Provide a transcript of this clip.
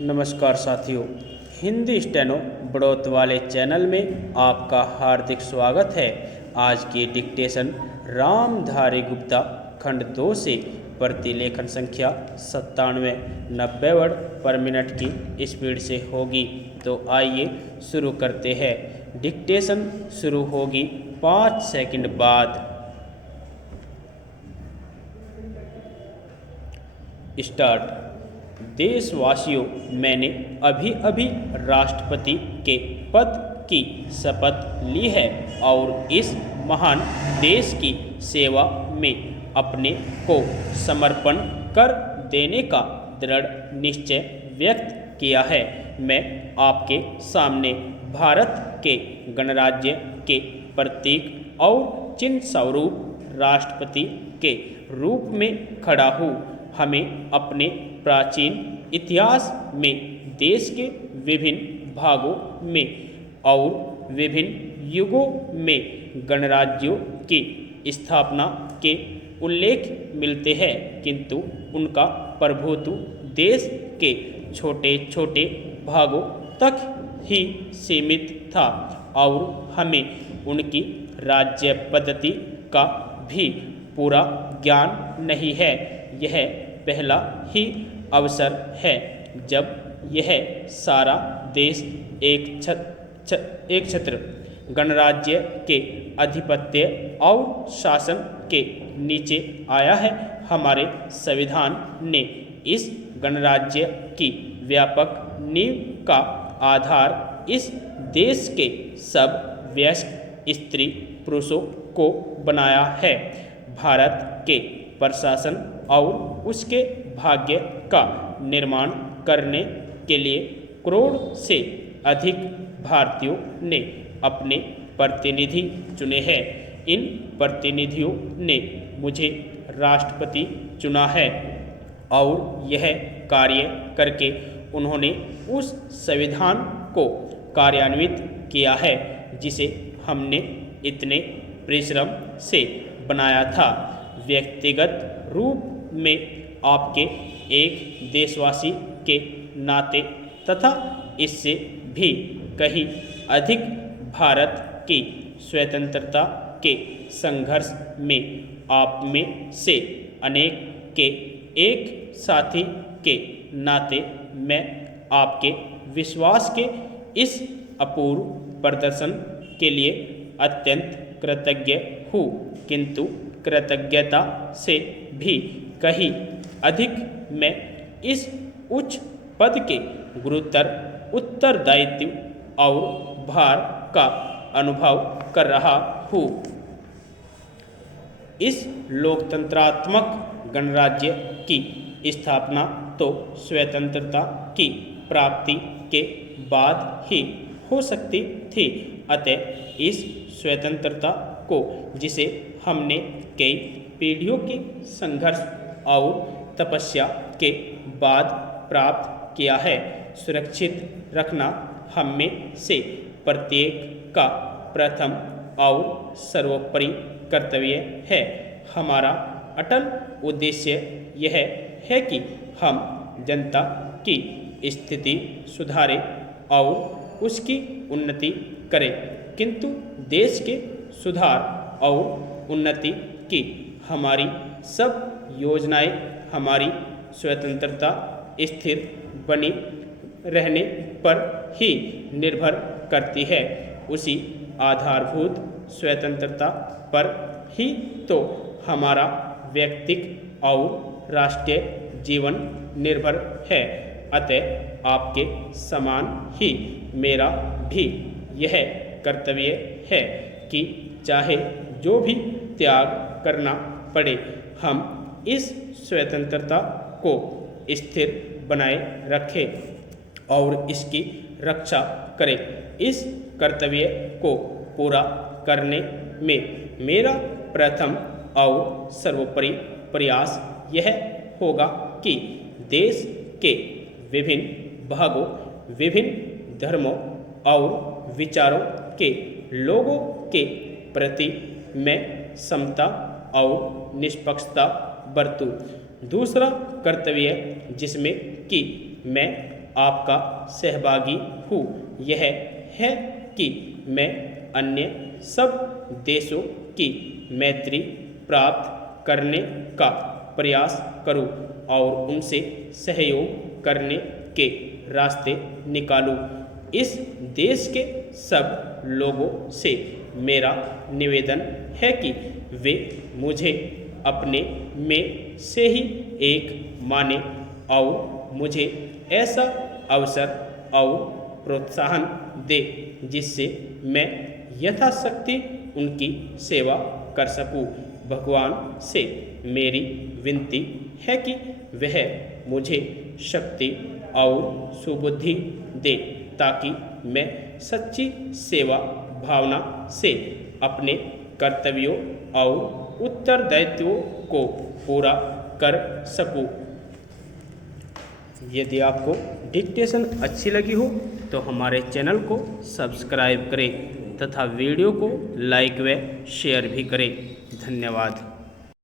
नमस्कार साथियों, हिंदी स्टेनो बढ़ोत वाले चैनल में आपका हार्दिक स्वागत है। आज की डिक्टेशन रामधारी गुप्ता खंड 2 से प्रतिलेखन संख्या 97 90 वर्ड पर मिनट की स्पीड से होगी। तो आइए शुरू करते हैं। डिक्टेशन शुरू होगी 5 सेकंड बाद। स्टार्ट। देशवासियों, मैंने अभी अभी राष्ट्रपति के पद की शपथ ली है और इस महान देश की सेवा में अपने को समर्पण कर देने का दृढ़ निश्चय व्यक्त किया है। मैं आपके सामने भारत के गणराज्य के प्रतीक और चिन्ह स्वरूप राष्ट्रपति के रूप में खड़ा हूँ। हमें अपने प्राचीन इतिहास में देश के विभिन्न भागों में और विभिन्न युगों में गणराज्यों की स्थापना के उल्लेख मिलते हैं, किंतु उनका प्रभुत्व देश के छोटे छोटे भागों तक ही सीमित था और हमें उनकी राज्य पद्धति का भी पूरा ज्ञान नहीं है। यह पहला ही अवसर है जब यह सारा देश एक छत्र गणराज्य के आधिपत्य और शासन के नीचे आया है। हमारे संविधान ने इस गणराज्य की व्यापक नींव का आधार इस देश के सब वयस्क स्त्री पुरुषों को बनाया है। भारत के प्रशासन और उसके भाग्य का निर्माण करने के लिए करोड़ से अधिक भारतीयों ने अपने प्रतिनिधि चुने हैं। इन प्रतिनिधियों ने मुझे राष्ट्रपति चुना है और यह कार्य करके उन्होंने उस संविधान को कार्यान्वित किया है जिसे हमने इतने परिश्रम से बनाया था। व्यक्तिगत रूप में आपके एक देशवासी के नाते तथा इससे भी कहीं अधिक भारत की स्वतंत्रता के संघर्ष में आप में से अनेक के एक साथी के नाते मैं आपके विश्वास के इस अपूर्व प्रदर्शन के लिए अत्यंत कृतज्ञ हूँ, किंतु कृतज्ञता से भी कहीं अधिक मैं इस उच्च पद के गुरुतर उत्तरदायित्व और भार का अनुभव कर रहा हूँ। इस लोकतंत्रात्मक गणराज्य की स्थापना तो स्वतंत्रता की प्राप्ति के बाद ही हो सकती थी, अतः इस स्वतंत्रता को जिसे हमने कई पीढ़ियों के संघर्ष और तपस्या के बाद प्राप्त किया है, सुरक्षित रखना हम में से प्रत्येक का प्रथम और सर्वोपरि कर्तव्य है। हमारा अटल उद्देश्य यह है कि हम जनता की स्थिति सुधारें और उसकी उन्नति करें, किंतु देश के सुधार और उन्नति की हमारी सब योजनाएं हमारी स्वतंत्रता स्थिर बनी रहने पर ही निर्भर करती है। उसी आधारभूत स्वतंत्रता पर ही तो हमारा व्यक्तिगत और राष्ट्रीय जीवन निर्भर है। अतः आपके समान ही मेरा भी यह कर्तव्य है कि चाहे जो भी त्याग करना पड़े, हम इस स्वतंत्रता को स्थिर बनाए रखें और इसकी रक्षा करें। इस कर्तव्य को पूरा करने में मेरा प्रथम और सर्वोपरि प्रयास यह होगा कि देश के विभिन्न भागों, विभिन्न धर्मों और विचारों के लोगों के प्रति मैं समता और निष्पक्षता बरतूं। दूसरा कर्तव्य जिसमें कि मैं आपका सहभागी हूँ। यह है कि मैं अन्य सब देशों की मैत्री प्राप्त करने का प्रयास करूं और उनसे सहयोग करने के रास्ते निकालूं। इस देश के सब लोगों से मेरा निवेदन है कि वे मुझे अपने में से ही एक माने और मुझे ऐसा अवसर और प्रोत्साहन दे जिससे मैं यथाशक्ति उनकी सेवा कर सकूं। भगवान से मेरी विनती है कि वह मुझे शक्ति और सुबुद्धि दे ताकि मैं सच्ची सेवा भावना से अपने कर्तव्यों और उत्तरदायित्वों को पूरा कर सकूं। यदि आपको डिक्टेशन अच्छी लगी हो तो हमारे चैनल को सब्सक्राइब करें तथा वीडियो को लाइक व शेयर भी करें। धन्यवाद।